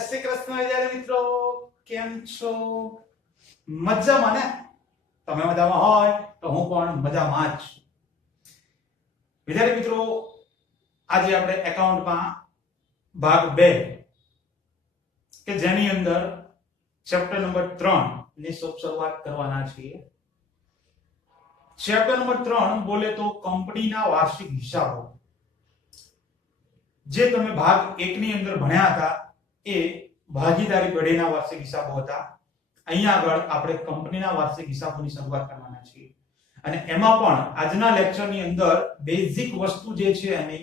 શ્રી કૃષ્ણ વિદ્યાર્થી મિત્રો, કેમ છો? મજામાં ને? તમે મજામાં હોય તો હું પણ મજામાં જ છું. વિદ્યાર્થી મિત્રો, આજે આપણે એકાઉન્ટમાં ભાગ 2 કે જેની અંદર ચેપ્ટર નંબર 3 ની શરૂઆત કરવાના છીએ. ચેપ્ટર નંબર 3 બોલે તો કંપનીના વાર્ષિક હિસાબો. જે તમે ભાગ 1 ની અંદર ભણ્યા હતા એ ભાગીદારી પેઢીના વાર્ષિક હિસાબો હતા. અહીંયા આગળ આપણે કંપનીના વાર્ષિક હિસાબોની શરૂઆત કરવાના છીએ અને એમાં પણ આજના લેક્ચરની અંદર બેઝિક વસ્તુ જે છે એની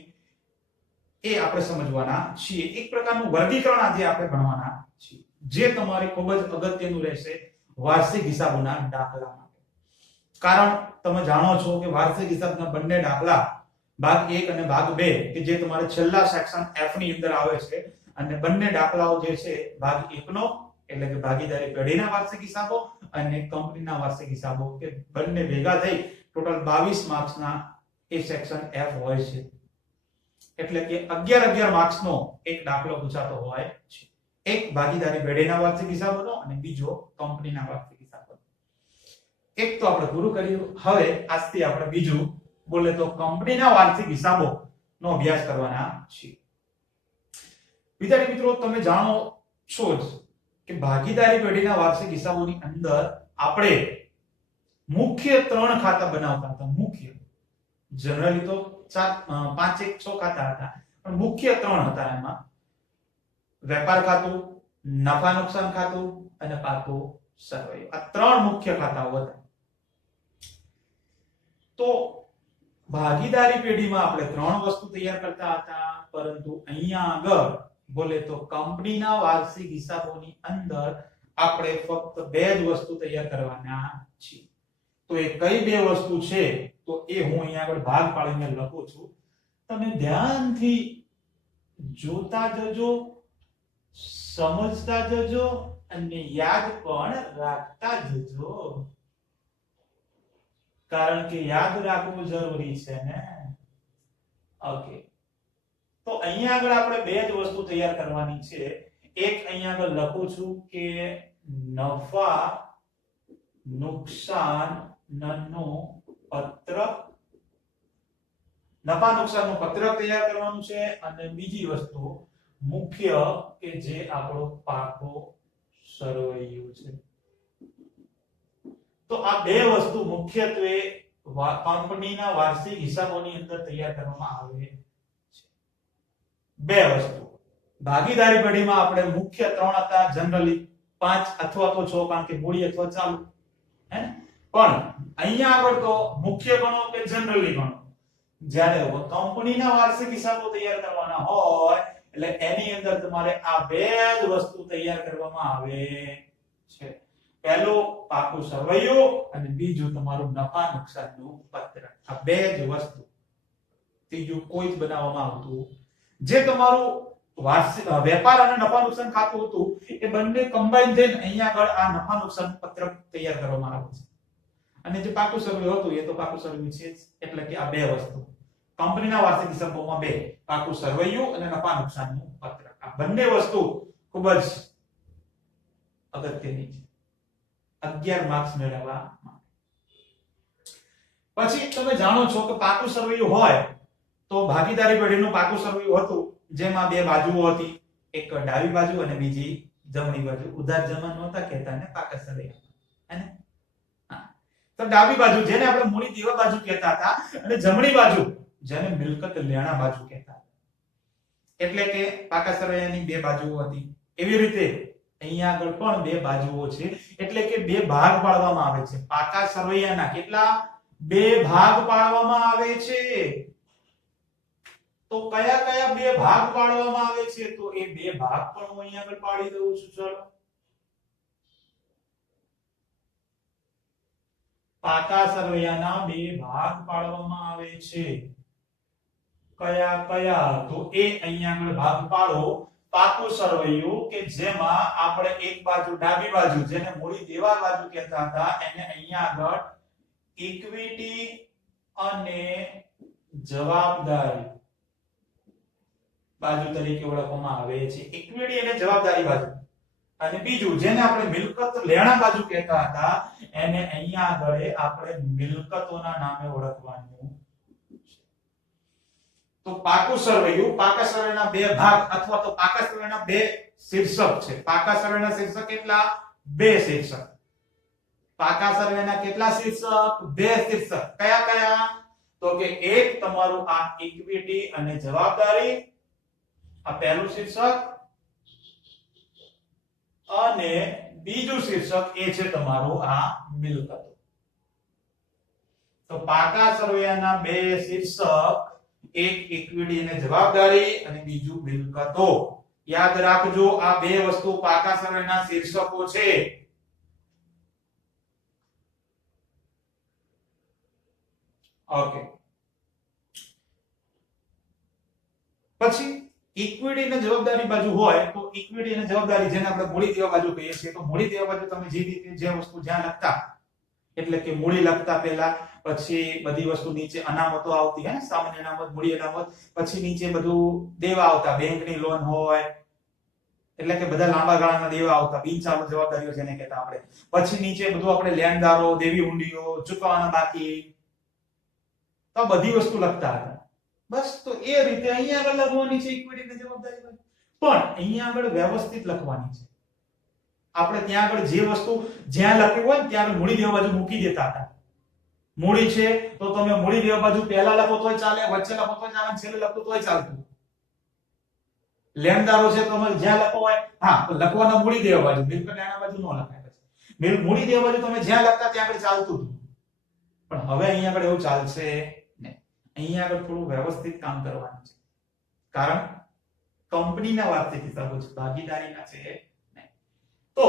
એ આપણે સમજવાના છીએ. એક પ્રકારનું વર્ગીકરણ આજે આપણે ભણવાના છીએ જે તમારે ખૂબ જ અગત્યનું રહેશે વાર્ષિક હિસાબોના દાખલા માટે. કારણ તમે જાણો છો કે વાર્ષિક હિસાબના બંને દાખલા ભાગ 1 અને ભાગ 2 કે જે તમારે છેલ્લા સેક્શન F ની અંદર આવે છે અને બંને દાખલાઓ જે છે ભાગ 1 નો એટલે કે ભાગીદારી પેઢીના વાર્ષિક હિસાબો અને કંપનીના વાર્ષિક હિસાબો કે બંને ભેગા થઈ ટોટલ 22 માર્ક્સના એ સેક્શન F હોય છે. એટલે કે 11 માર્ક્સનો એક દાખલો પૂછાતો હોય છે. એક ભાગીદારી પેઢીના વાર્ષિક હિસાબોનો અને બીજો કંપનીના વાર્ષિક હિસાબોનો. એક તો આપણે પૂરું કર્યું. હવે આજથી આપણે બીજું બોલે તો કંપનીના વાર્ષિક હિસાબો નો અભ્યાસ કરવાના છે. વિદ્યાર્થી મિત્રો, તમે જાણો છો જ કે ભાગીદારી પેઢીના વાર્ષિક હિસાબોની અંદર આપણે મુખ્ય 3 ખાતા બનાવતા હતા. મુખ્ય જનરલી તો 5 1 6 ખાતા હતા પણ મુખ્ય 3 હતા. એમાં વેપાર ખાતું, નફા નુકસાન ખાતું અને પાકો સરવૈયો. આ 3 મુખ્ય ખાતાઓ હતા. તો ભાગીદારી પેઢીમાં આપણે 3 વસ્તુ તૈયાર કરતા હતા, પરંતુ અહીંયા આગળ બોલે તો કંપનીના વાર્ષિક હિસાબોની અંદર આપણે ફક્ત 2 જ વસ્તુ તૈયાર કરવાના છે. તો એ કઈ 2 વસ્તુ છે તો એ હું અહીંયા આગળ ભાગ પાડીને લખું છું. તમે ધ્યાનથી જોતા જજો, સમજતા જજો અને યાદ પણ રાખતા જજો. કારણ કે યાદ રાખવું જરૂરી છે ને. ઓકે, તો અહીંયા આગળ આપણે 2 જ વસ્તુ તૈયાર કરવાની છે. એક અહીંયા આગળ લખું છું કે નફા નુકસાન નું પત્રક. નફા નુકસાન નું પત્રક તૈયાર કરવાનું છે અને બીજી વસ્તુ મુખ્ય કે જે આપણો પાકો સરવૈયો છે. તો આ 2 વસ્તુ મુખ્યત્વે કંપનીના વાર્ષિક હિસાબોની અંદર તૈયાર કરવામાં આવે છે. 2 વસ્તુ ભાગીદારી પેઢીમાં આપણે મુખ્ય 3 હતા, જનરલી 5 અથવા તો 6 કારણ કે મૂડી અથવા ચાલુ હે ને. પણ અહીંયા આગળ તો મુખ્ય ગણો કે જનરલી ગણો, જ્યારે કંપનીના વાર્ષિક હિસાબો તૈયાર કરવાના હોય એટલે એની અંદર તમારે આ 2 જ વસ્તુ તૈયાર કરવામાં આવે છે. પહેલું પાકું સરવૈયો અને બીજું તમારું નફા નુકસાનનું પત્રક. આ 2 જ વસ્તુ, ત્રીજું કોઈ જ બનાવવામાં આવતું. જે તમારું વાર્ષિક વેપાર અને નફા નુકસાન ખાતું હતું એ બંને કમ્બાઈન થઈને અહીંયા આગળ આ નફા નુકસાન પત્રક તૈયાર કરવામાં આવે છે. અને જે પાકું સરવૈયો હતું એ તો પાકું સરવૈયું છે જ. એટલે કે આ 2 વસ્તુ કંપનીના વાર્ષિક હિસાબોમાં 2, પાકું સરવૈયું અને નફા નુકસાનનું પત્રક. આ બંને વસ્તુ ખૂબ જ અગત્યની છે 11 માર્ક્સ મેળવવા માટે. પછી તમે જાણો છો કે પાકું સરવૈયું હોય તો ભાગીદારી પેઢીનું પાકું સરવૈયું હતું જેમાં 2 બાજુઓ હતી, એક ડાબી બાજુ અને બીજી જમણી બાજુ. ઉધાર જમા નહોતા કહેતા ને પાકા સરવૈયા, હે ને? હા, તો ડાબી બાજુ જેને આપણે મૂડી દેવા બાજુ કહેતા હતા અને જમણી બાજુ જેને મિલકત લેણા બાજુ કહેતા હતા. એટલે કે પાકા સરવૈયાની 2 બાજુઓ હતી. એવી રીતે અહીંયા આગળ પણ 2 બાજુઓ છે. એટલે કે 2 ભાગ પાડવામાં આવે છે. પાકા સરવૈયાના કેટલા 2 ભાગ પાડવામાં આવે છે. તો કયા કયા 2 ભાગ પાડવામાં આવે છે તો એ 2 ભાગ પણ હું અહીંયા આગળ પાડી દઉં છું. ચલો, પાકા સરવૈયાના 2 ભાગ પાડવામાં આવે છે. કયા કયા તો એ અહીંયા આગળ ભાગ પાડો. પાકું સરવૈયું કે જેમાં આપણે એક બાજુ ડાબી બાજુ જેને મૂડી દેવા બાજુ કહેતા હતા એને અહીંયા આગળ ઇક્વિટી અને જવાબદારી બાજુ તરીકે ઓળખવામાં આવે છે, ઇક્વિટી અને જવાબદારી બાજુ. અને બીજું જેને આપણે મિલકત લેણા બાજુ કહેતા હતા એને અહીંયા આગળ આપણે મિલકતોના નામે ઓળખવાનું. તો પાકું સરવૈયું, પાકા સરવૈયાના બે ભાગ અથવા તો પાકા સરવૈયાના બે શીર્ષક છે. પાકા સરવૈયાના શીર્ષક કેટલા? બે શીર્ષક. પાકા સરવૈયાના કેટલા શીર્ષક? બે શીર્ષક. કયા કયા? તો કે એક તમારું આ ઇક્વિટી અને જવાબદારી, આ પહેલું શીર્ષક, અને બીજું શીર્ષક એ છે તમારું આ મિલકતો. તો પાકા સરવૈયાના બે શીર્ષક, એક ઇક્વિટી અને જવાબદારી અને બીજું મિલકતો. યાદ રાખજો આ બે વસ્તુ પાકા સરવૈયાના શીર્ષકો છે. ઓકે. પછી ઇક્વિટી અને જવાબદારી બાજુ હોય તો ઇક્વિટી અને જવાબદારી જેને આપણે મૂડી દેવા બાજુ કહીએ છીએ, તો મૂડી દેવા બાજુ તમે જે રીતે જે વસ્તુ જ્યાં લખતા, એટલે કે મૂડી લખતા પહેલા પછી બધી વસ્તુ નીચે અનામતો આવતી, હે, સામાન્ય અનામત, મૂડી અનામત, પછી નીચે બધું દેવા આવતા, બેંકની લોન હોય એટલે કે બધા લાંબા ગાળાના દેવા આવતા, બિનચાલુ જવાબદારીઓ જેને કહેતા આપણે. પછી નીચે બધું આપણે લેણદારો, દેવી હુંડીઓ, ચૂકવવાના બાકી, તો બધી વસ્તુ લખતા હતા. બસ તો એ રીતે અહીંયા આગળ લખવાની છે ઇક્વિટી અને જવાબદારી. પણ અહીંયા આગળ વ્યવસ્થિત લખવાની છે. આપણે ત્યાં આગળ જે વસ્તુ જ્યાં લખ્યું હોય ને ત્યાં આગળ મૂડી દેવા બાજુ મૂકી દેતા હતા. મૂડી છે તો તમે મૂડી દેવા બાજુ પહેલા લખો તોય ચાલે, વચ્ચે લખો તોય ચાલે, છેલ્લે લખો તોય ચાલતું. લેણદારો છે તો તમે જ્યાં લખો હોય, હા, તો લખવાના મૂડી દેવા બાજુ, મિલકત લેણા બાજુ ન લખાય. પછી મૂડી દેવા બાજુ તમે જ્યાં લખતા ત્યાં આગળ ચાલતું હતું. પણ હવે અહીંયા આગળ એવું ચાલશે નહીં. અહીંયા આગળ થોડું વ્યવસ્થિત કામ કરવાનું છે. કારણ કંપનીના વાર્ષિક હિસાબો છે, ભાગીદારીના છે નહીં. તો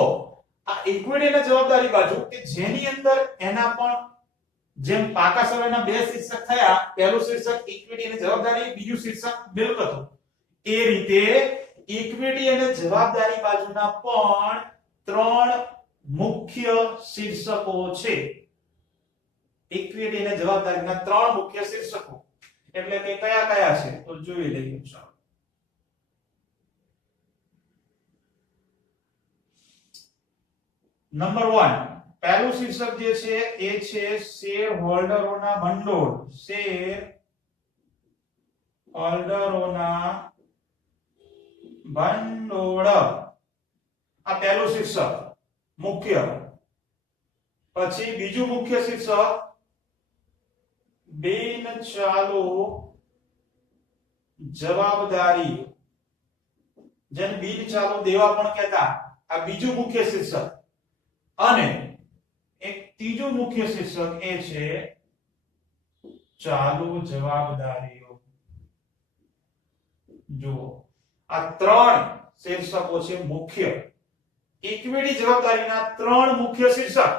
આ ઇક્વિટી અને જવાબદારી બાજુ કે જેની અંદર એના પણ જેમ પાકા સરવૈયાના બે શીર્ષક થયા, પહેલું શીર્ષક ઇક્વિટી અને જવાબદારી, બીજું શીર્ષક મિલકતો, એ રીતે ઇક્વિટી અને જવાબદારી બાજુના પણ ત્રણ મુખ્ય શીર્ષકો છે. ઇક્વિટી અને જવાબદારીના ત્રણ મુખ્ય શીર્ષકો એટલે કે કયા કયા છે તો જોઈ લઈએ. ચાલો, નંબર 1 પહેલું શીર્ષક જે છે એ છે શેર હોલ્ડરોના ભંડોળ. શેર હોલ્ડરોના ભંડોળ, આ પહેલું શીર્ષક મુખ્ય. પછી બીજું મુખ્ય શીર્ષક બિન ચાલુ જવાબદારી, જેને બિન ચાલુ દેવા પણ કહેતા, આ બીજું મુખ્ય શીર્ષક. અને એક ત્રીજું મુખ્ય શીર્ષક એ છે ચાલુ જવાબદારીઓ. જુઓ, આ ત્રણ શીર્ષકો છે મુખ્ય. ઇક્વિટી જવાબદારીના ત્રણ મુખ્ય શીર્ષક: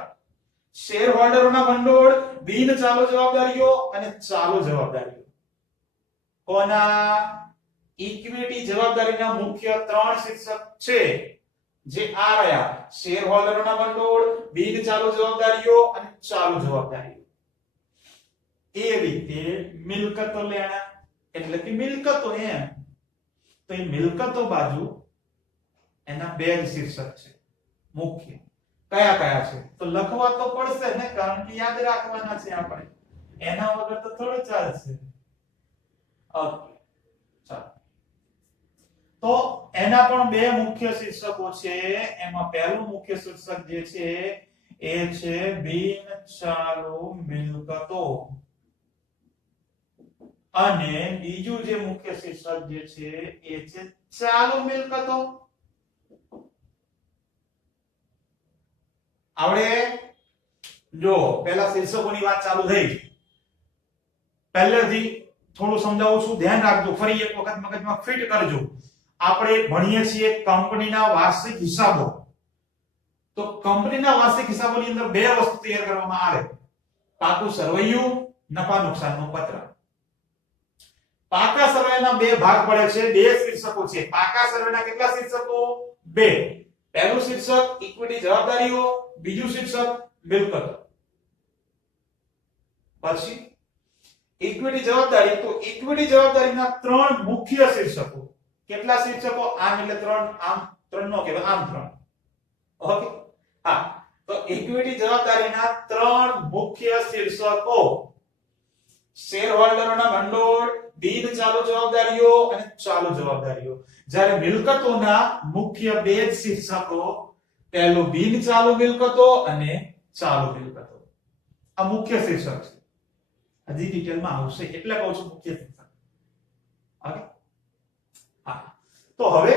શેર હોલ્ડરોના ભંડોળ, બિન ચાલુ જવાબદારીઓ અને ચાલુ જવાબદારીઓ. કોના? ઇક્વિટી જવાબદારીના મુખ્ય ત્રણ શીર્ષક છે જે આ રહ્યા: શેર હોલ્ડરોના ભંડોળ, બિન ચાલુ જવાબદારીઓ અને ચાલુ જવાબદારીઓ. એ રીતે મિલકતો લેણા એટલે કે મિલકતો, એમ તો એ મિલકતો બાજુ એના બે શીર્ષક છે મુખ્ય. કયા કયા છે તો લખવા તો પડશે ને, કારણ કે યાદ રાખવાના છે આપણે, એના વગર તો થોડું ચાલશે. ઓકે, ચાલો. તો એના પણ બે મુખ્ય શીર્ષકો છે. એમાં પહેલું મુખ્ય શીર્ષક જે છે એ છે બિન ચાલુ મિલકતો, અને બીજું જે મુખ્ય શીર્ષક જે છે એ છે ચાલુ મિલકતો. આવડે? જો પહેલા શીર્ષકોની વાત ચાલુ થઈ, પહેલેથી થોડું સમજાવું છું, ધ્યાન રાખજો, ફરી એક વખત મગજમાં ફિટ કરજો. આપણે ભણીએ છીએ કંપનીના વાર્ષિક હિસાબો. તો કંપનીના વાર્ષિક હિસાબોની અંદર બે વસ્તુ તૈયાર કરવામાં આવે: પાકું સરવૈયું, નફા નુકસાનનું પત્રક. પાકા સરવૈયાના બે ભાગ પડે છે, બે શીર્ષકો છે. પાકા સરવૈયાના કેટલા શીર્ષકો? બે. પહેલું શીર્ષક ઇક્વિટી જવાબદારીઓ, બીજું શીર્ષક મિલકતો. પછી ઇક્વિટી જવાબદારી, તો ઇક્વિટી જવાબદારીના ત્રણ મુખ્ય શીર્ષકો. કેટલા શીર્ષકો? આમ એટલે 3, આમ 3 નો કહેવાય, આમ 3. ઓકે, હા. તો ઇક્વિટી જવાબદારીના 3 મુખ્ય શીર્ષકો: શેર હોલ્ડરોના ભંડોળ, બિન ચાલુ જવાબદારીઓ અને ચાલુ જવાબદારીઓ. જ્યારે મિલકતોના મુખ્ય 2 શીર્ષકો, પહેલું બિન ચાલુ મિલકતો અને ચાલુ મિલકતો. આ મુખ્ય શીર્ષક છે. હજી ડિટેલમાં આવશે એટલે કહું છું મુખ્ય શીર્ષક. ઓકે, હા. તો હવે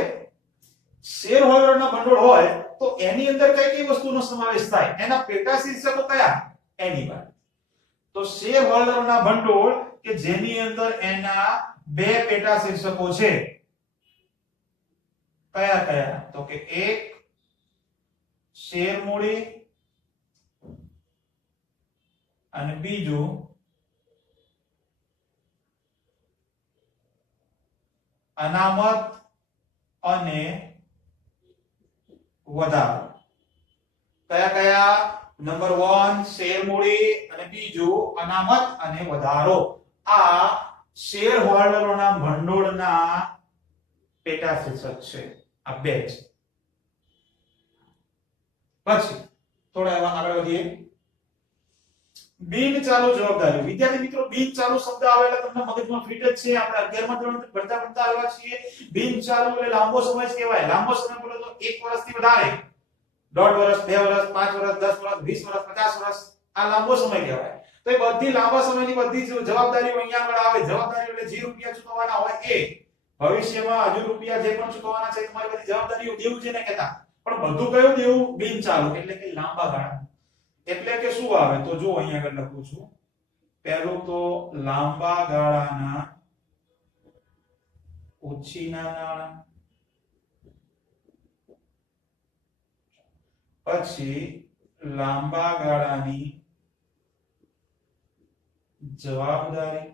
શેર હોલ્ડરના ભંડોળ હોય તો એની અંદર કઈ કઈ વસ્તુનો સમાવેશ થાય? એના પેટા શીર્ષકો કયા? એની વાત. તો શેર હોલ્ડરોના ભંડોળ કે જેની અંદર એના 2 પેટા શીર્ષકો છે. કયા કયા? તો કે એક શેર મૂડી અને બીજું અનામત અને વધારો. કયા કયા? નંબર 1 શેર મૂડી અને બીજું અનામત અને વધારો. આ શેર હોલ્ડરોના ભંડોળના પેટા શીર્ષક છે. આ 2 છે. પછી થોડા એવા આગળ વધીએ. બિન ચાલુ જવાબદારી. વિદ્યાર્થી મિત્રો, બિન ચાલુ શબ્દ આવે એટલે તમને મગજમાં ફિટ જ છે. આપણે 11મા ધોરણથી ભણતા આવ્યા છીએ. બિન ચાલુ એટલે લાંબો સમય કહેવાય. લાંબો સમય બોલે તો 1 વર્ષથી વધારે, 1.5 વર્ષ, 2 વર્ષ, 5 વર્ષ, 10 વર્ષ, 20 વર્ષ, 50 વર્ષ, આ લાંબો સમય કહેવાય. તો એ બધી લાંબા સમયની બધી જવાબદારીઓ અહીંયા આગળ આવે. જવાબદારી એટલે જે રૂપિયા ચૂકવવાના હોય એ. ભવિષ્યમાં હજુ રૂપિયા જે પણ ચૂકવવાના છે તમારી બધી જવાબદારીઓ દેવું છે ને કહેતા. પણ બધું કયું દેવું? બિન ચાલુ એટલે કે લાંબા ગાળા. એટલે કે શું આવે? તો જો અહીંયા આગળ લખું છું. પહેલું તો લાંબા ગાળાના ઉછીના નાણાં, પછી લાંબા ગાળાની જવાબદારી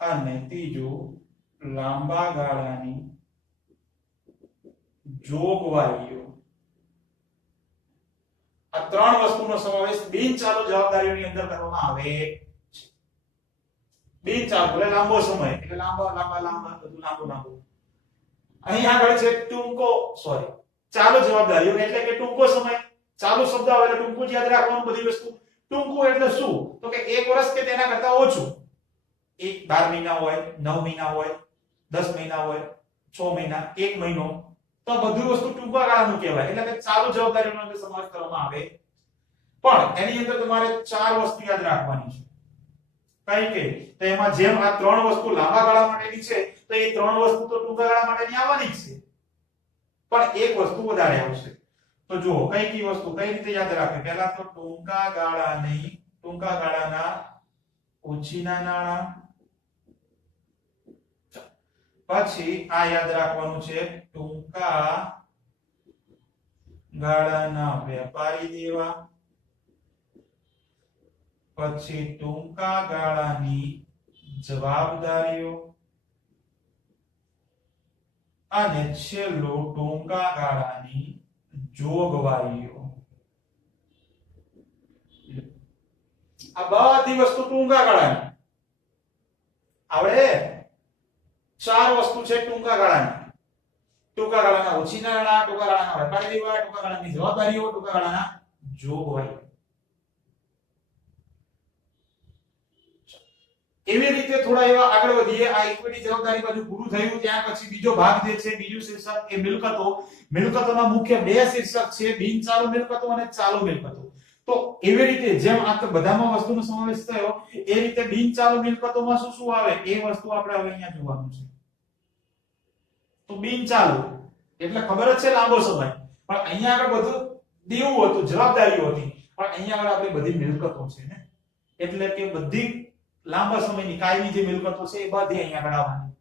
અને ત્રીજું લાંબા ગાળાની જોગવાઈઓ. આ 3 વસ્તુનો સમાવેશ બિન ચાલુ જવાબદારીઓની અંદર કરવામાં આવે છે. બિન ચાલુ એટલે લાંબો સમય એટલે લાંબા બધું લાંબુ. અહીં આગળ છે ટૂંકો ચાલુ જવાબદારીઓ એટલે કે ટૂંકો સમય. ચાલુ શબ્દ આવે એટલે ટૂંકું જ યાદ રાખવાનું બધી વસ્તુ. ટૂંકું એટલે શું? તો કે 1 વર્ષ કે તેના કરતા ઓછું. 12 મહિના હોય, 9 મહિના હોય, 10 મહિના હોય, 6 મહિના, 1 મહિનો, તો બધી વસ્તુ ટૂંકા ગાળાનું કહેવાય. એટલે કે ચાલુ જવાબદારીનો અંદર સમાવેશ કરવામાં આવે. પણ એની અંદર તમારે 4 વસ્તુ યાદ રાખવાની છે. કઈ કે તો એમાં જેમ આ 3 વસ્તુ લાંબા ગાળા માટેની છે, તો એ 3 વસ્તુ તો ટૂંકા ગાળા માટેની આવવાની જ છે. પણ એક વસ્તુ વધારે આવશે. તો જુઓ કઈ કઈ વસ્તુ કઈ રીતે યાદ રાખે. પહેલા તો ટૂંકા ગાળાના ઉછીના નાણાં. પછી આ યાદ રાખવાનું છે ટૂંકા ગાળાના વેપારી દેવા. પછી ટૂંકા ગાળાની જવાબદારીઓ અને છેલ્લું ટૂંકા ગાળાની જોગવાઈઓ. આ બધી વસ્તુ ટૂંકા ગાળાની આવડે. 4 વસ્તુ છે ટૂંકા ગાળાની. ટૂંકા ગાળાના ઓછીના નાણાં, ટૂંકા ગાળાના વેપારી દેવા, ટૂંકા ગાળાની જવાબદારીઓ, ટૂંકા ગાળાના જોગવાઈઓ. એવી રીતે થોડા એવા આગળ વધીએ. આ ઇક્વિટી જવાબદારી બધું પૂરું થયું. ત્યાર પછી બીજો ભાગ જે છે, બીજું શીર્ષક એ મિલકતો. મિલકતોના મુખ્ય 2 શીર્ષક છે, બિન ચાલુ મિલકતો અને ચાલુ મિલકતો. તો એવી રીતે જેમ આ બધામાં વસ્તુનો સમાવેશ થયો એ રીતે બિન ચાલુ મિલકતોમાં શું શું આવે એ વસ્તુ આપણે હવે અહીંયા જોવાનું છે. તો બિન ચાલુ એટલે ખબર જ છે લાંબો સમય, પણ અહીંયા આગળ બધું દેવું હતું, જવાબદારીઓ હતી. પણ અહીંયા આગળ આપણી બધી મિલકતો છે ને, એટલે કે બધી લાંબા સમયની કાયમી જે મિલકતો છે એ બધી અહીંયા આગળ આવવાની.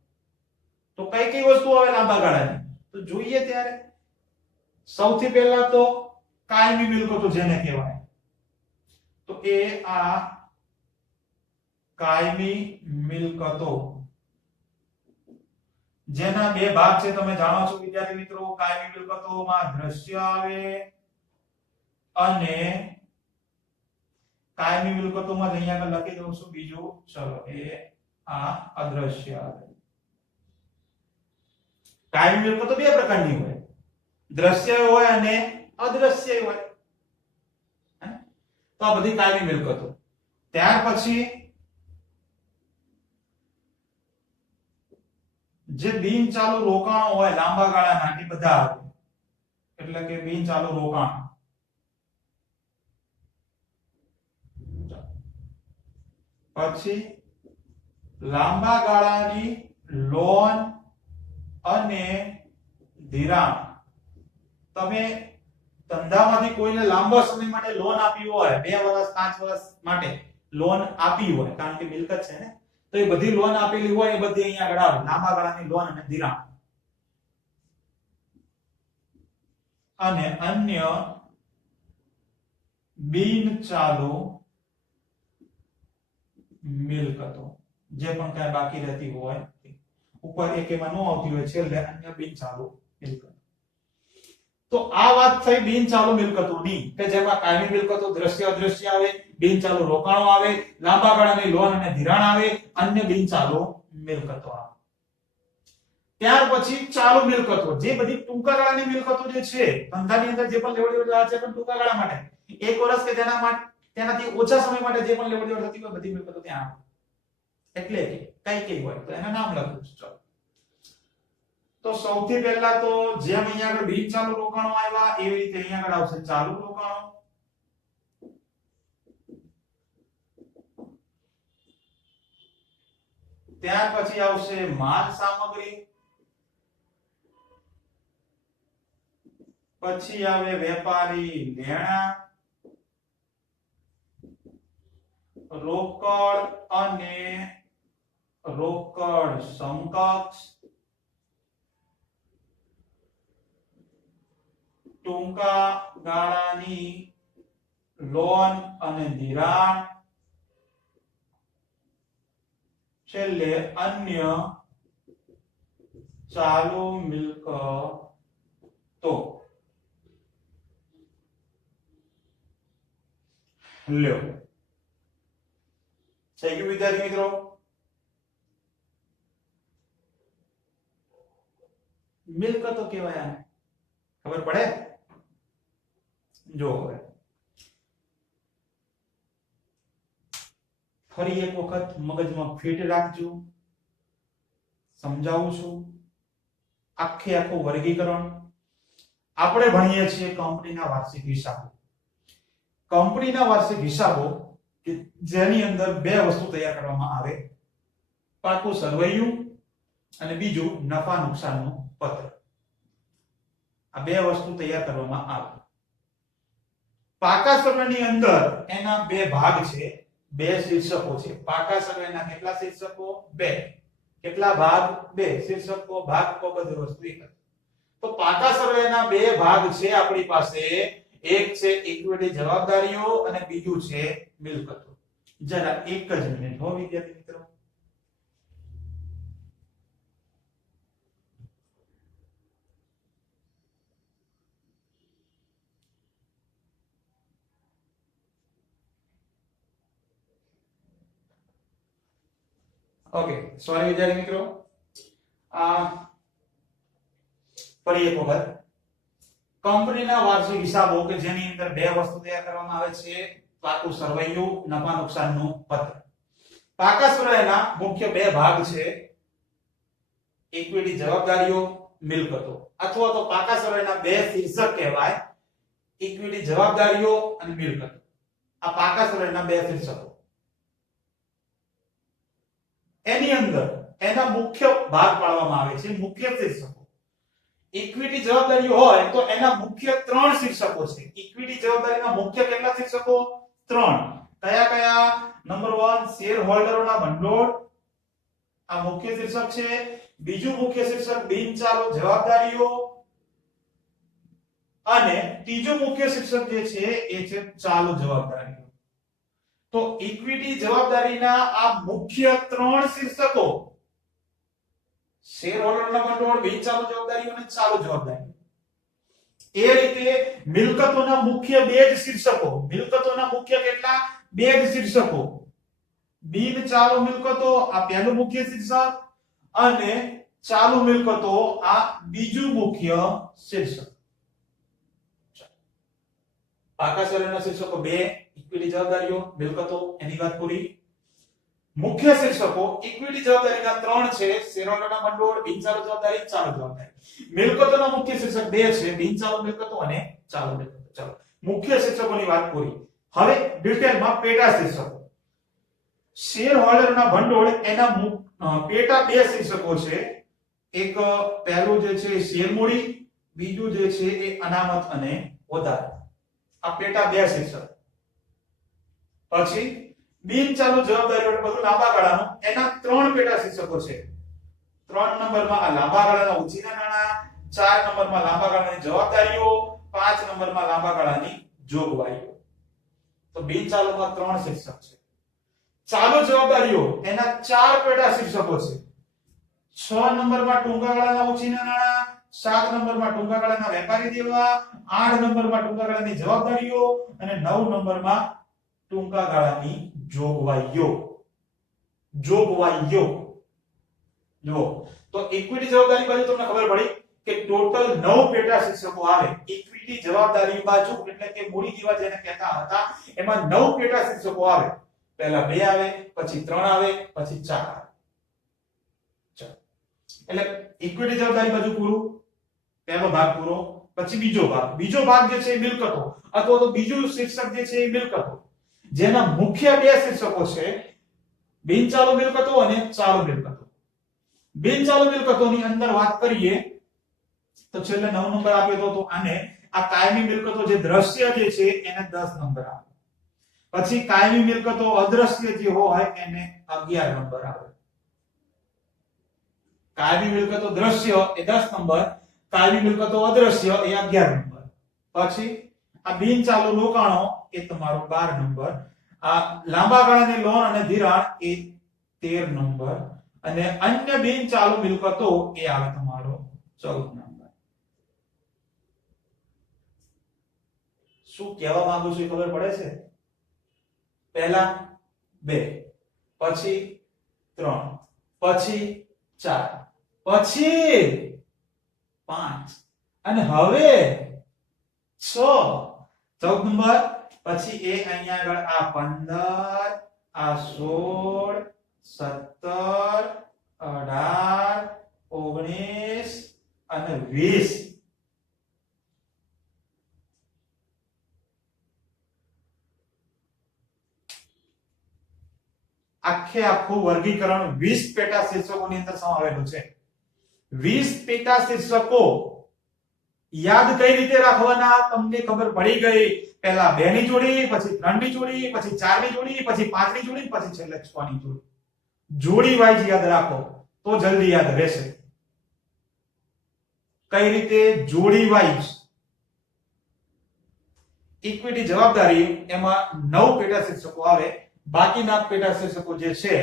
તો કઈ કઈ વસ્તુ આવે લાંબા ગાળાની તો જોઈએ. ત્યારે સૌથી પહેલા તો કાયમી મિલકતો જેને કહેવાય, તો એ આ કાયમી મિલકતો જેના 2 ભાગ છે. તમે જાણો છો વિદ્યાર્થી મિત્રો, કાયમી મિલકતોમાં દ્રશ્ય આવે અને કાયમી મિલકતોમાં અહીંયા આગળ લખી દઉં છું બીજું. ચલો, એ આ અદ્રશ્ય આવે. કાયમી મિલકતો બે પ્રકારની હોય, દ્રશ્ય હોય અને અદ્રશ્ય હોય. તો આ બધી કાયમી મિલકતો. ત્યાર પછી જે બિનચાલુ રોકાણો હોય લાંબા ગાળાના એ બધા આવે, એટલે કે બિનચાલુ રોકાણ. પછી લાંબા ગાળાની લોન અને ધિરાણ. તમે ધંધામાંથી કોઈને લાંબા સમય માટે લોન આપી હોય, 2 વર્ષ 5 વર્ષ માટે લોન આપી હોય, કારણ કે મિલકત છે ને, તો એ બધી લોન આપેલી હોય એ બધી અહીંયા આગળ આવે, લાંબા ગાળાની લોન અને ધિરાણ. અને અન્ય બિનચાલુ મિલકતો જે પણ કઈ બાકી રહેતી હોય, ઉપર એક એમાં ન આવતી હોય, છેલ્લે અન્ય બિનચાલુ મિલકતો. તો આ વાત થઈ બિનચાલુ મિલકતોની, કે જેમાં કાયમી મિલકતો દ્રશ્ય અદ્રશ્ય આવે, બિનચાલુ રોકાણો આવે, લાંબા ગાળાની લોન અને ધિરાણ આવે, અન્ય બિનચાલુ મિલકતો આવે. ત્યાર પછી ચાલુ મિલકતો, જે બધી ટૂંકા ગાળાની મિલકતો જે છે, ધંધાની અંદર જે પણ લેવડ દેવડ છે પણ ટૂંકા ગાળા માટે, 1 વર્ષ કે તેનાથી ઓછા સમય માટે જે પણ લેવડ દેવડ થતી હોય બધી મિલકતો ત્યાં આવે. એટલે કે કઈ હોય તો એના નામ લખું છું. ચાલો, તો સૌથી પહેલા તો જેમ અહીંયા આગળ બિનચાલુ રોકાણો આવ્યા એવી રીતે અહીંયા આગળ આવશે ચાલુ રોકાણો. ત્યાર પછી આવશે માલ સામગ્રી, પછી આવે વેપારી લેણા, રોકડ અને રોકડ સમકક્ષ, ટૂંકા ગાળાની લોન અને ધિરાણ, છેલ્લે અન્ય ચાલુ મિલકતો. લ્યો, થઈ ગયું વિદ્યાર્થી મિત્રો? મિલકતો કહેવાય આને, ખબર પડે? જો હવે ફરી એક વખત મગજમાં ફિટ રાખજો, સમજાવું છું. આખું વર્ગીકરણ આપણે ભણીએ છીએ કંપનીના વાર્ષિક હિસાબો. કંપનીના વાર્ષિક હિસાબો કે જેની અંદર 2 વસ્તુ તૈયાર કરવામાં આવે, પાકું સરવૈયું અને બીજું નફા નુકસાનનું પત્ર. આ 2 વસ્તુ તૈયાર કરવામાં આવે. પાકા સર્વેની અંદર એના 2 ભાગ છે, 2 શીર્ષકો છે. પાકા સર્વેના કેટલા શીર્ષકો? 2. કેટલા ભાગ? 2 શીર્ષકો, ભાગ, બધી વસ્તુ એક. તો પાકા સર્વેના 2 ભાગ છે આપણી પાસે. એક છે ઇક્વિટી જવાબદારીઓ અને બીજું છે મિલકતો. જરા એક જ મિનિટ હો વિદ્યાર્થી મિત્રો. ઓકે, સોરી વિદ્યાર્થી મિત્રો. ફરી એક વખત કંપનીના વાર્ષિક હિસાબો કે જેની અંદર 2 વસ્તુ તૈયાર કરવામાં આવે છે, પાકું સરવૈયું, નફા નુકસાનનું પત્ર. પાકા સરવૈયાના મુખ્ય 2 ભાગ છે, ઇક્વિટી જવાબદારીઓ, મિલકતો. અથવા તો પાકા સરવૈયાના 2 શીર્ષક કહેવાય, ઇક્વિટી જવાબદારીઓ અને મિલકતો. આ પાકા સરવૈયાના 2 શીર્ષકો. એની અંદર એના મુખ્ય ભાગ પાડવામાં આવે છે, મુખ્ય શીર્ષકો. ઇક્વિટી જવાબદારીઓ હોય તો એના મુખ્ય 3 શીર્ષકો છે. ઇક્વિટી જવાબદારીના મુખ્ય કેટલા શીર્ષકો? 3. કયા કયા? નંબર 1 શેર હોલ્ડરોના ભંડોળ, આ મુખ્ય શીર્ષક છે. બીજું મુખ્ય શીર્ષક બિનચાલુ જવાબદારીઓ, અને ત્રીજું મુખ્ય શીર્ષક જે છે એ છે ચાલુ જવાબદારીઓ. તો ઇક્વિટી જવાબદારીના આ મુખ્ય 3 શીર્ષકો, શેર હોલ્ડરના ભંડોળ, બિનચાલુ જવાબદારીઓ અને ચાલુ જવાબદારીઓ. એ રીતે મિલકતોના મુખ્ય 2 જ શીર્ષકો. મિલકતોના મુખ્ય કેટલા? 2 જ શીર્ષકો. બિનચાલુ મિલકતો આ પહેલું મુખ્ય શીર્ષક, અને ચાલુ મિલકતો આ બીજું મુખ્ય શીર્ષક. પાકા શેરોના શીર્ષકો બે, ઇક્વિટી જવાબદારીઓ મિલકતો એની વાત પૂરી. મુખ્ય શીર્ષકો ઇક્વિટી જવાબદારીના ત્રણ છે, શેરહોલ્ડરના ભંડોળ, બિનચાલુ જવાબદારી, ચાલુ જવાબદારી. મિલકતોના મુખ્ય શીર્ષક બે છે, બિનચાલુ મિલકતો અને ચાલુ મિલકતો. ચાલો મુખ્ય શીર્ષકોની વાત પૂરી. હવે ડિટેલમાં પેટા શીર્ષકો. શેરહોલ્ડરના ભંડોળ એના પેટા બે શીર્ષકો છે. એક પહેલું જે છે શેર મૂડી, બીજું જે છે એ અનામત અને વધારો. આ પેટા બે શીર્ષક. પછી બિનચાલુ જવાબદારીઓ એટલે બધું લાંબા ગાળાનું, એના ત્રણ પેટા શીર્ષકો છે. 3 નંબરમાં આ લાંબા ગાળાના ઉછીના નાણાં, 4 નંબરમાં લાંબા ગાળાની જવાબદારીઓ, 5 નંબરમાં લાંબા ગાળાની જોગવાઈઓ. તો બિનચાલુમાં 3 શીર્ષક છે. ચાલુ જવાબદારીઓ એના 4 પેટા શીર્ષકો છે. 6 નંબરમાં ટૂંકા ગાળાના ઉછીના નાણાં, 7 નંબરમાં ટૂંકા ગાળાના વેપારી દેવા, 8 નંબરમાં ટૂંકા ગાળાની જવાબદારીઓ અને 9 નંબરમાં ટૂંકા ગાળાની જોગવાઈઓ. જો તો ઇક્વિટી જવાબદારી બાજુ તમને ખબર પડી કે ટોટલ 9 પેટા શીર્ષકો આવે. ઇક્વિટી જવાબદારી બાજુ એટલે કે મૂડી જેવા જેને કહેતા હતા એમાં 9 પેટા શીર્ષકો આવે. પહેલા 2 આવે, પછી 3 આવે, પછી 4 આવે. એટલે ઇક્વિટી જવાબદારી બાજુ પૂરું, પહેલો ભાગ પૂરો. પછી બીજો ભાગ જે છે એ મિલકતો અથવા તો બીજું શીર્ષક જે છે એ મિલકતો, જેના મુખ્ય બે શીર્ષકો છે, બિનચાલુ મિલકતો અને ચાલુ મિલકતો. બિનચાલુ મિલકતોની અંદર વાત કરીએ તો છેલ્લે 9 નંબર આપ્યો તો આને આ કાયમી મિલકતો જે દ્રશ્ય જે છે એને 10 નંબર આવે. પછી કાયમી મિલકતો અદ્રશ્ય જે હોય એને 11 નંબર આવે. કાયમી મિલકતો દ્રશ્ય એ 10 નંબર, કાયમી મિલકતો અદ્રશ્ય એ 11 નંબર. પછી આ બિનચાલુ રોકાણો એ તમારો 12 નંબર. આ લાંબા ગાળાની લોન અને ધિરાણ એ 13 નંબર અને અન્ય બિનચાલુ મિલકતો એ આવે તમારો 14 નંબર. શું કહેવા માંગુ છું એ ખબર પડે છે? પહેલા 2, પછી 3, પછી 4, પછી 5 અને હવે 6. 14 નંબર. પછી એ અહીંયા આગળ આ 15, આ 16, 17, 18, 19 અને 20. આખું વર્ગીકરણ 20 પેટા શીર્ષકોની અંદર સમાવેલું છે. 20 પેટા શીર્ષકો યાદ કઈ રીતે રાખવાના તમને ખબર પડી ગઈ. પહેલા 2 ની જોડી, પછી 3 ની જોડી, પછી 4 ની જોડી, પછી 5 ની જોડી, પછી છેલ્લે 6 ની જોડી. જોડી વાઇઝ યાદ રાખો તો જલ્દી યાદ રહેશે. કઈ રીતે? જોડી વાઇઝ. ઇક્વિટી જવાબદારી એમાં 9 પેટા શીર્ષકો આવે. બાકીના પેટા શીર્ષકો જે છે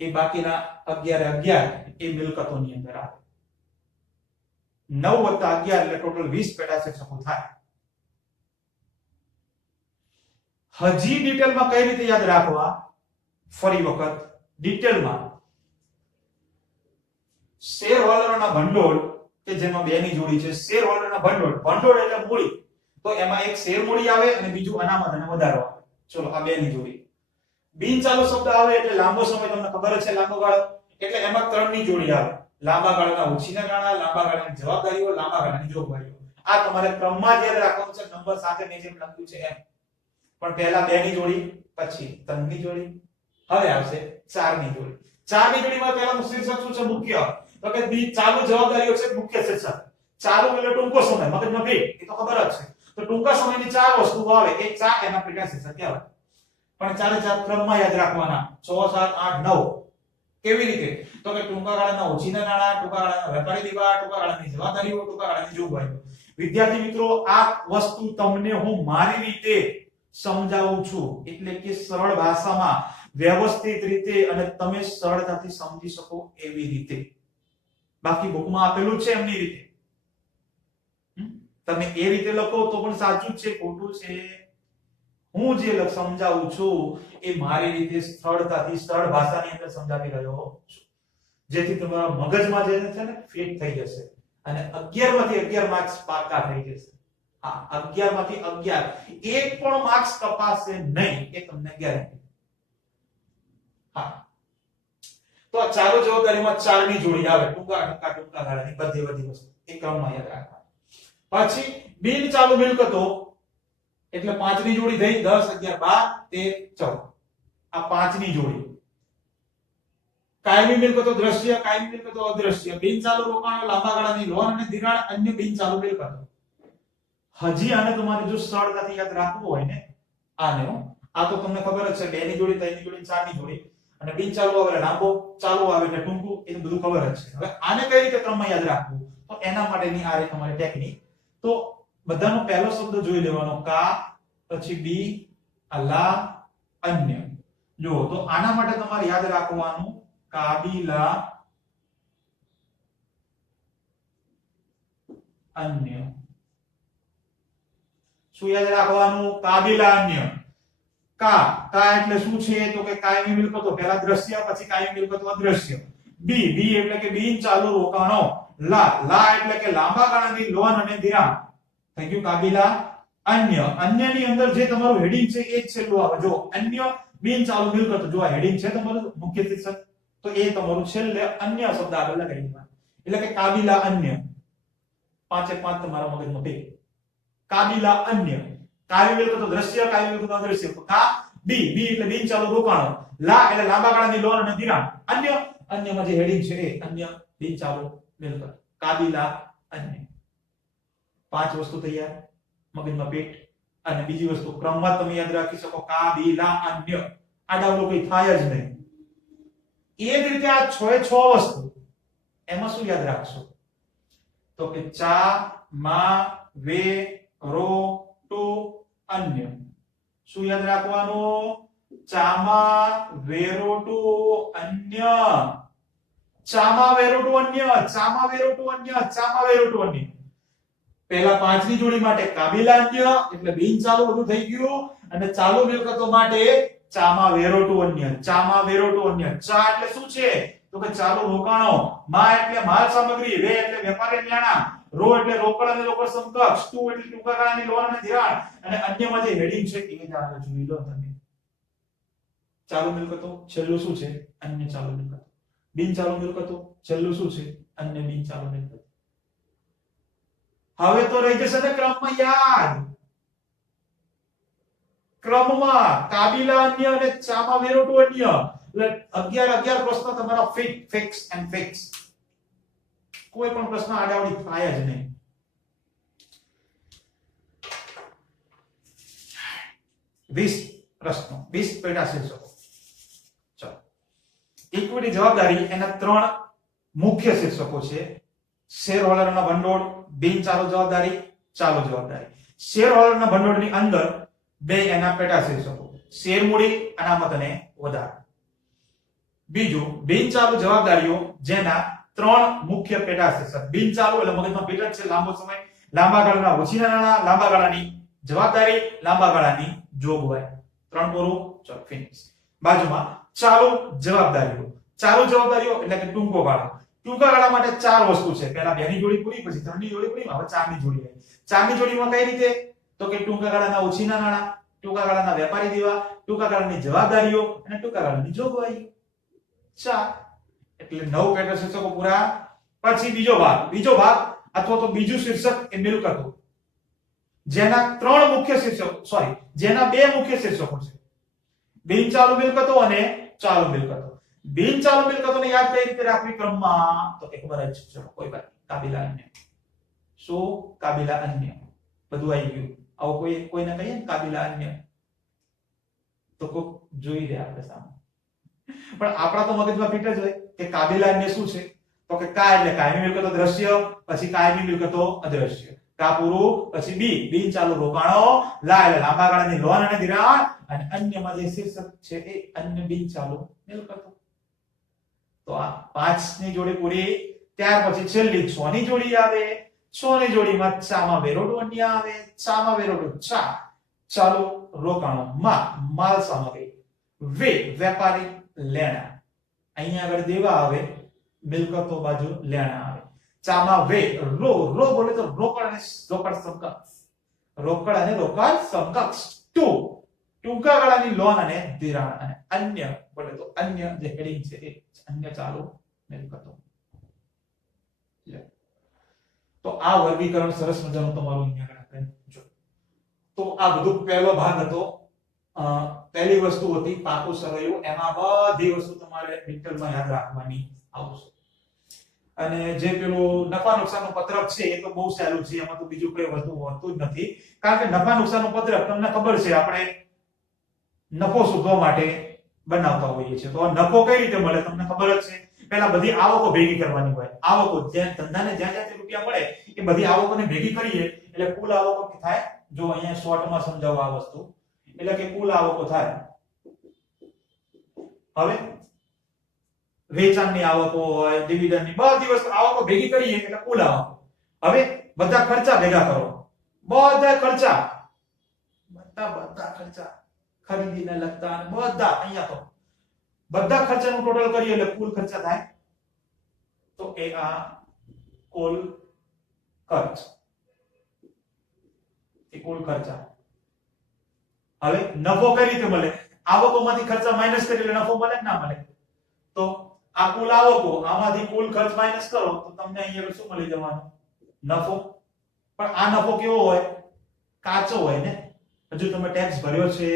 એ બાકીના 11 એ મિલકતોની અંદર આવે. 9 + 11 એટલે ટોટલ 20 પેટા શીર્ષકો થાય. હજી ડિટેલમાં કઈ રીતે યાદ રાખવા? ફરી વખત ડિટેલમાં. શેર હોલ્ડરોના ભંડોળ કે જેમાં 2 ની જોડી છે. શેર હોલ્ડરોના ભંડોળ એટલે મૂડી. તો એમાં એક શેર મૂડી આવે અને બીજું અનામત અને વધારો આવે. ચલો આ 2 ની જોડી. બિનચાલુ શબ્દ આવે એટલે લાંબો સમય, તમને ખબર છે લાંબો ગાળો એટલે એમાં 3 ની જોડી આવે. લાંબા ગાળાના ઉછીના નાણાં, લાંબા ગાળાની જવાબદારીઓ, લાંબા ગાળાની જોગવાઈઓ. આ તમારે ક્રમમાં યાદ રાખવાનું છે, નંબર સાથે મેં જેમ લખ્યું છે એમ. પણ પહેલા 2 ની જોડી, પછી 3 ની જોડી, હવે આવશે 4 ની જોડી. 4 ની જોડીમાં પહેલાનું શીર્ષક શું છે? મુખ્ય. તો કે ચાલુ જવાબદારીઓ છે મુખ્ય શીર્ષક. ચાલુ એટલે ટૂંકો સમય, મગજમાં ફિટ, એ તો ખબર જ છે. તો ટૂંકા સમયની 4 વસ્તુઓ આવે એ 4 એના પેટા શીર્ષક કહેવાય. પણ 4 ક્રમમાં યાદ રાખવાના. 6, 7, 8, 9. કેવી રીતે? તો કે ટૂંકા ગાળાના ઓછીના નાણાં, ટૂંકા ગાળાના વેપારી દેવા, ટૂંકા ગાળાની જવાબદારીઓ, ટૂંકા ગાળાની જોગવાઈઓ. વિદ્યાર્થી મિત્રો, આ વસ્તુ તમને હું મારી રીતે સમજાવું છું, એટલે કે સરળ ભાષામાં, વ્યવસ્થિત રીતે અને તમે સરળતાથી સમજી શકો એવી રીતે. બાકી બુકમાં આપેલું છે એમની રીતે. તમે એ રીતે લખો તો પણ સાચું છે, ખોટું છે. હું જે સમજાવું છું એ મારી રીતે સરળતાથી સરળ ભાષાની અંદર સમજાવી રહ્યો છું. જેથી તમારા મગજમાં જે છે ને ફિટ થઈ જશે અને 11 માંથી 11 માર્ક્સ પાકા થઈ જશે. હા, 11 માંથી 11 એક પણ માર્ક્સ કપાશે નહીં, એ તમને ગેરંટી. હા, તો આ ચાલુ જવાબદારીમાં 4 ની જોડી આવે, ટૂંકા ગાળાની બધી વસ્તુ એ ક્રમમાં યાદ રાખવા. પછી બિન ચાલુ મિલકતો એટલે 5 ની જોડી થઈ 10 11 12 13 14. આ 5 ની જોડી. કાયમી મિલકતો દ્રશ્ય, કાયમી મિલકતો અદ્રશ્ય, બિન ચાલુ રોકાણો, લાંબા ગાળાની લોન અને ધિરાણ, અન્ય બિન ચાલુ મિલકતો. હજી આને તમારે જો સરળતાથી યાદ રાખવું હોય ને, આને આ તો તમને ખબર જ છે, 2 ની જોડી 3 ની જોડી 4 ની જોડી, અને બિન ચાલુ આવે એટલે લાંબો, ચાલુ આવે એટલે ટૂંકું, એ બધું ખબર જ છે. હવે આને કઈ રીતે ક્રમમાં યાદ રાખવું, તો એના માટેની આ રીતે તમારી ટેકનિક. તો બધાનો પહેલો શબ્દ જોઈ લેવાનો, કા, પછી બી, લા, અન્ય. જો તો આના માટે તમારે યાદ રાખવાનું કાબિલા અન્ય. શું યાદ રાખવાનું? કાબિલા અન્ય. કા એટલે શું છે? તો કે કાયમી મિલકતો, પહેલા દ્રશ્ય, પછી કાયમી મિલકતો અદ્રશ્ય. બી એટલે કે બિન ચાલુ રોકાણો. લા એટલે કે લાંબા ગાળાની લોન અને ધિરાણ. થઈ ગયું કાબિલા અન્ય. અન્યની અંદર જે તમારું હેડિંગ છે એ જ છેલ્લું આવે. જો અન્ય બિન ચાલુ મિલકતો, જો આ હેડિંગ છે તમારું મુખ્ય શીર્ષક, તો એ તમારું છેલ્લે અન્ય શબ્દ આગળ લગાડી દેવાનો, એટલે કે કાબિલા અન્ય. 5 એ 5 તમારા મગજમાં બે. કાબિલા અન્ય. કાયમી મિલકતો દ્રશ્ય, કાયમી મિલકતો અદ્રશ્ય. કા બી એટલે બિન ચાલુ રોકાણો. લા એટલે લાંબા ગાળાની લોન અને ધિરાણ. અન્યમાં જે હેડિંગ છે એ અન્ય બિન ચાલુ મિલકત. કાબિલા અન્ય. 5 વસ્તુ તૈયાર મગજમાં પેટ. અને બીજી વસ્તુ ક્રમમાં તમે યાદ રાખી શકો, કાબિલા અન્ય. આડાવડું કઈ થાય જ નહીં. એ જ રીતે આ 6 એ 6 વસ્તુ, એમાં શું યાદ રાખશો? તો કે ચા, મા, વે, રો, ટુ, અન્ય. શું યાદ રાખવાનું? ચામાં, વેરોટુ, અન્ય. ચામાં, વેરોટુ, અન્ય. ચામાં, વેરોટુ, અન્ય. ચામાં, વેરોટુ, અન્ય. પહેલા 5 ની જોડી માટે કાબિલા અન્ય એટલે બિન ચાલુ બધું થઈ ગયું, અને ચાલુ મિલકતો માટે ચામાં, વેરોટુ, અન્ય. ચામાં, વેરોટુ, અન્ય. ચા એટલે શું છે? તો કે ચાલુ રોકાણો. મા એટલે માલ સામગ્રી. વે એટલે વેપારી નાણાં. રો એટલે રોકડ અને રોકડ સમકક્ષ. ટુ એટલે ટૂંકા ગાળાની લોન અને ધિરાણ. અને અન્યમાં જે હેડિંગ છે એ જ આગળ જોઈ લો તમે. ચાલુ મિલકતો છેલ્લું શું છે? અન્ય ચાલુ મિલકતો. બિન ચાલુ મિલકતો છેલ્લું શું છે? અન્ય બિન ચાલુ મિલકતો. હવે તો રહી જશે ને ક્રમમાં યાદ. ક્રમમાં કાબિલા અન્ય અને ચામાં વેરોટુ અન્ય. એટલે 11 પ્રશ્ન તમારા ફિક્સ એન્ડ ફિક્સ. કોઈ પણ પ્રશ્ન આડાવડી થાય જ નહીં. વીસ પ્રશ્નો, 20 પેટા શીર્ષકો. ચલો, ઇક્વિટી જવાબદારી એના 3 મુખ્ય શીર્ષકો છે. શેર હોલ્ડરના ભંડોળ, બિન ચાલુ જવાબદારી, ચાલુ જવાબદારી. શેર હોલ્ડરના ભંડોળની અંદર 2 એના પેટા શીર્ષકો, શેર મૂડી, અનામત અને વધારો. બીજું બિન ચાલુ જવાબદારીઓ, જેના 3 મુખ્ય પેટા શીર્ષક. બિન ચાલુ એટલે મગજમાં પેટા છે, લાંબો સમય, લાંબા ગાળાના ઓછીના નાણાં, લાંબા ગાળાની જવાબદારી, લાંબા ગાળાની જોગવાઈ. 3 પૂરું. ચલો ફિનિશ. બાજુમાં ચાલુ જવાબદારીઓ. ચાલુ જવાબદારીઓ એટલે કે ટૂંકો ગાળો. ટૂંકા ગાળા માટે 4 વસ્તુ છે. પહેલા 2 ની જોડી પૂરી, પછી 3 ની જોડી પૂરી, હવે 4 ની જોડી આવી. 4 ની જોડીમાં કઈ રીતે? તો કે ટૂંકા ગાળાના ઓછીના નાણાં, ટૂંકા ગાળાના વેપારી દેવા, ટૂંકા ગાળાની જવાબદારીઓ અને ટૂંકા ગાળાની જોગવાઈ. 4 એટલે 9 પેટા શીર્ષકો પૂરા. પછી બીજો ભાગ અથવા તો બીજું શીર્ષક એ મિલકતો, જેના 3 મુખ્ય શીર્ષકો, જેના 2 મુખ્ય શીર્ષકો છે. બિન ચાલુ મિલકતો અને ચાલુ મિલકતો. બિન ચાલુ મિલકતોને યાદ કઈ રીતે રાખવી ક્રમમાં? તો એક વાર જ ચલો કોઈ વાત. કાબિલા અન્ય. શું? કાબિલા અન્ય. બધું આવી ગયું. આવો કોઈને કહીએ ને કાબિલા અન્ય, તો કોક જોઈ લે આપણે સામે. પણ આપણા તો મગજમાં ફિટ જ હોય કે કાબિલા અન્ય શું છે? તો કે કા એટલે કાયમી મિલકતો દ્રશ્ય, પછી કાયમી મિલકતો અદ્રશ્ય. કા પૂરું. પછી બી બિન ચાલુ રોકાણો, લા એટલે લાંબા ગાળાની લોન અને ધિરાણ, અને અન્યમાં જે શીર્ષક છે એ અન્ય બિન ચાલુ મિલકતો. તો આ 5 ની જોડી પૂરી. ત્યાર પછી છેલ્લી 6 ની જોડી આવે. 6 ની જોડીમાં ચામાં વેરોટુ અન્ય આવે. ચામાં વેરોટુ ચા, ચાલુ રોકાણો. માં માલ સામગ્રી. વે વેપારી લેણા. અહીંયા આગળ દેવા આવે મિલકતો બાજુ લેણા આવે. ચામાં વે રો રો બોલે તો રોકડ અને રોકડ સમકક્ષ, રોકડ અને રોકડ સમકક્ષ. ટુ ટૂંકા ગાળાની લોન અને ધિરાણ. અને અન્ય બોલે તો અન્ય જે હેડિંગ છે એ અન્ય ચાલુ મિલકતો. તો આ વર્ગીકરણ સરસ મજાનું તમારું અહીંયા આપણે જો. તો આ બધું પહેલો ભાગ હતો. પહેલી વસ્તુ હતી પાકું સરવૈયું. એમાં બધી વસ્તુ તમારે ડિટેલમાં યાદ રાખવાની આવશે. અને જે પેલું નફા નુકસાનનું પત્રક છે એ તો બહુ સહેલું છે. એમાં તો બીજું કઈ વસ્તુ હોતું જ નથી. કારણ કે નફા નુકસાનનું પત્રક તમને ખબર છે આપણે નફો શોધવા માટે બનાવતા હોઈએ છીએ. તો નફો કઈ રીતે મળે તમને ખબર જ છે. પહેલા બધી આવકો ભેગી કરવાની હોય. આવકો જ્યાં ધંધાને જ્યાં જ્યાં રૂપિયા મળે એ બધી આવકોને ભેગી કરીએ એટલે કુલ આવકો થાય. જો અહીંયા શોર્ટમાં સમજાવવા આ વસ્તુ એટલે કે કુલ આવકો થાય. હવે વેચાણની આવકો હોય, ડિવિડન્ડની બધી વસ્તુ આવકો ભેગી કરીએ એટલે કુલ આવકો. હવે બધા ખર્ચા ભેગા કરો. બધા ખર્ચા ખરીદીને લગતા બધા અહીંયા તો બધા ખર્ચાનું ટોટલ કરીએ એટલે કુલ ખર્ચા થાય. તો એ આ કુલ ખર્ચ, એ કુલ ખર્ચા. હવે નફો કઈ રીતે મળે? આવકોમાંથી ખર્ચા માઈનસ કરી એટલે નફો મળે કે ના મળે? તો આ કુલ આવકો આમાંથી કુલ ખર્ચ માઈનસ કરો તો તમને અહીંયા શું મળી જવાનું? નફો. પણ આ નફો કેવો હોય? કાચો હોય ને. હજુ તમે ટેક્સ ભર્યો છે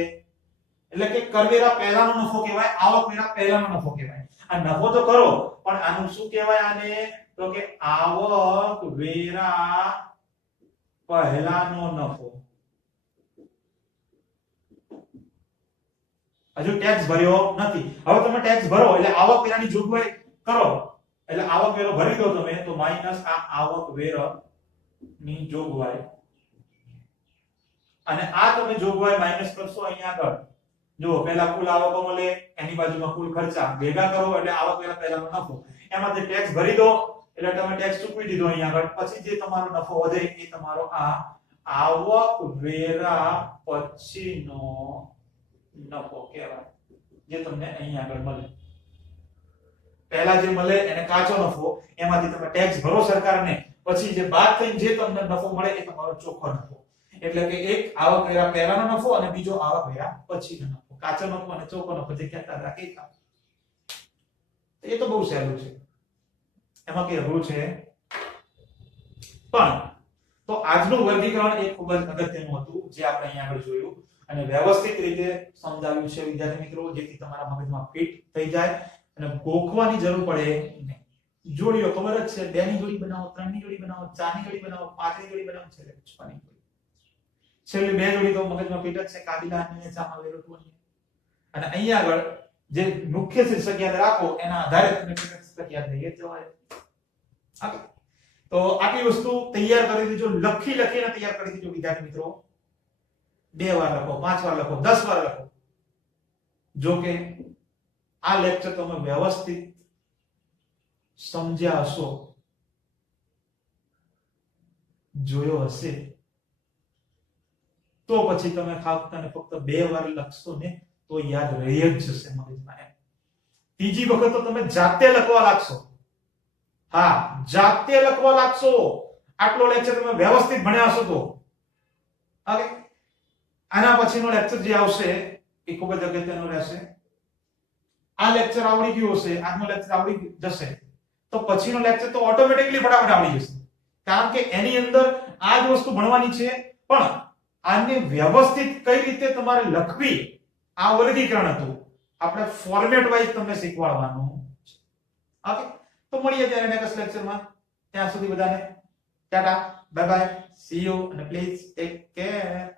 એટલે કે કરવેરા પહેલાનો નફો કહેવાય, આવકવેરા પહેલાનો નફો કહેવાય. આ નફો તો કરો પણ આનું શું કહેવાય? આને તો કે આવકવેરા પહેલાનો નફો. હજુ ટેક્સ ભર્યો નથી. હવે તમે ટેક્સ ભરો એટલે આવકવેરાની જોગવાઈ કરો એટલે આવકવેરો ભરી દો તમે તો માઈનસ આ આવકવેરાની જોગવાઈ. અને આ તમે જોગવાઈ માઈનસ કરશો અહીંયા આગળ. જો પહેલા કુલ આવકો મળે એની બાજુમાં કુલ ખર્ચા ભેગા કરો એટલે આવકવેરા પહેલાનો નફો. એમાંથી ટેક્સ ભરી દો એટલે તમે ટેક્સ ચૂકવી દીધો અહીંયા આગળ. પછી જે તમારો નફો વધે એ તમારો આ આવકવેરા પછીનો નફો કહેવાય, જે તમને અહીંયા આગળ મળે. પહેલા જે મળે એને કાચો નફો, એમાંથી તમે ટેક્સ ભરો સરકારને, પછી જે બાદ થઈને જે તમને નફો મળે એ તમારો ચોખ્ખો નફો. એટલે કે એક આવકવેરા પહેલાનો નફો અને બીજો આવકવેરા પછીનો નફો. કાચો નફો અને ચોખ્ખો નફો જે કહેતા હતા એ તો બહુ સહેલું છે, એમાં કઈ અઘરું છે પણ. તો આજનું વર્ગીકરણ એ ખૂબ જ અગત્યનું હતું જે આપણે અહીંયા આગળ જોયું અને વ્યવસ્થિત રીતે સમજાવ્યું છે વિદ્યાર્થી મિત્રો, જેથી તમારા મગજમાં ફિટ થઈ જાય અને ગોખવાની જરૂર પડે નહીં. જોડીઓ ખબર જ છે, 2 ની જોડી બનાવો, 3 ની જોડી બનાવો, 4 ની જોડી બનાવો, 5 ની જોડી બનાવો, છેલ્લે 6 ની જોડી. છેલ્લી 2 જોડી તો મગજમાં ફિટ જ છે, કાબિલા અને ચામાં વેરોટુ. અને અહીંયા આગળ જે મુખ્ય શીર્ષક યાદ રાખો એના આધારે તમને શીર્ષક યાદ રહી જવાય. તો આટલી વસ્તુ તૈયાર કરી દીજો, લખીને તૈયાર કરી દીજો વિદ્યાર્થી મિત્રો. 2 વાર લખો, 5 વાર લખો, 10 વાર લખો. જો કે આ લેક્ચર તમે વ્યવસ્થિત સમજ્યા હશો, જોયો હશે, તો પછી તમે ફક્ત 2 વાર લખશો ને તો યાદ રહી જ જશે મગજમાં. ત્રીજી વખત તો તમે જાતે લખવા લાગશો. હા, જાતે લખવા લાગશો. આટલો લેક્ચર તમે વ્યવસ્થિત ભણ્યા હશો તો. ઓકે, આના પછીનો લેક્ચર જે આવશે એ ખૂબ જ અગત્યનો રહેશે. આ લેક્ચર આવડી ગયું હશે, આજનો લેક્ચર આવડી જશે તો પછીનો લેક્ચર તો ઓટોમેટિકલી ફટાફટ આવડી જશે. કારણ કે એની અંદર આ જ વસ્તુ ભણવાની છે, પણ આને વ્યવસ્થિત કઈ રીતે તમારે લખવી આ વર્ગીકરણ હતું. આપણે ફોર્મેટ વાઇઝ તમને શીખવાડવાનું છે. ઓકે, તો મળીએ ત્યારે નેક્સ્ટ લેક્ચરમાં. ત્યાં સુધી બધાને Tata, bye bye, C you અને પ્લીઝ ટેક કેર.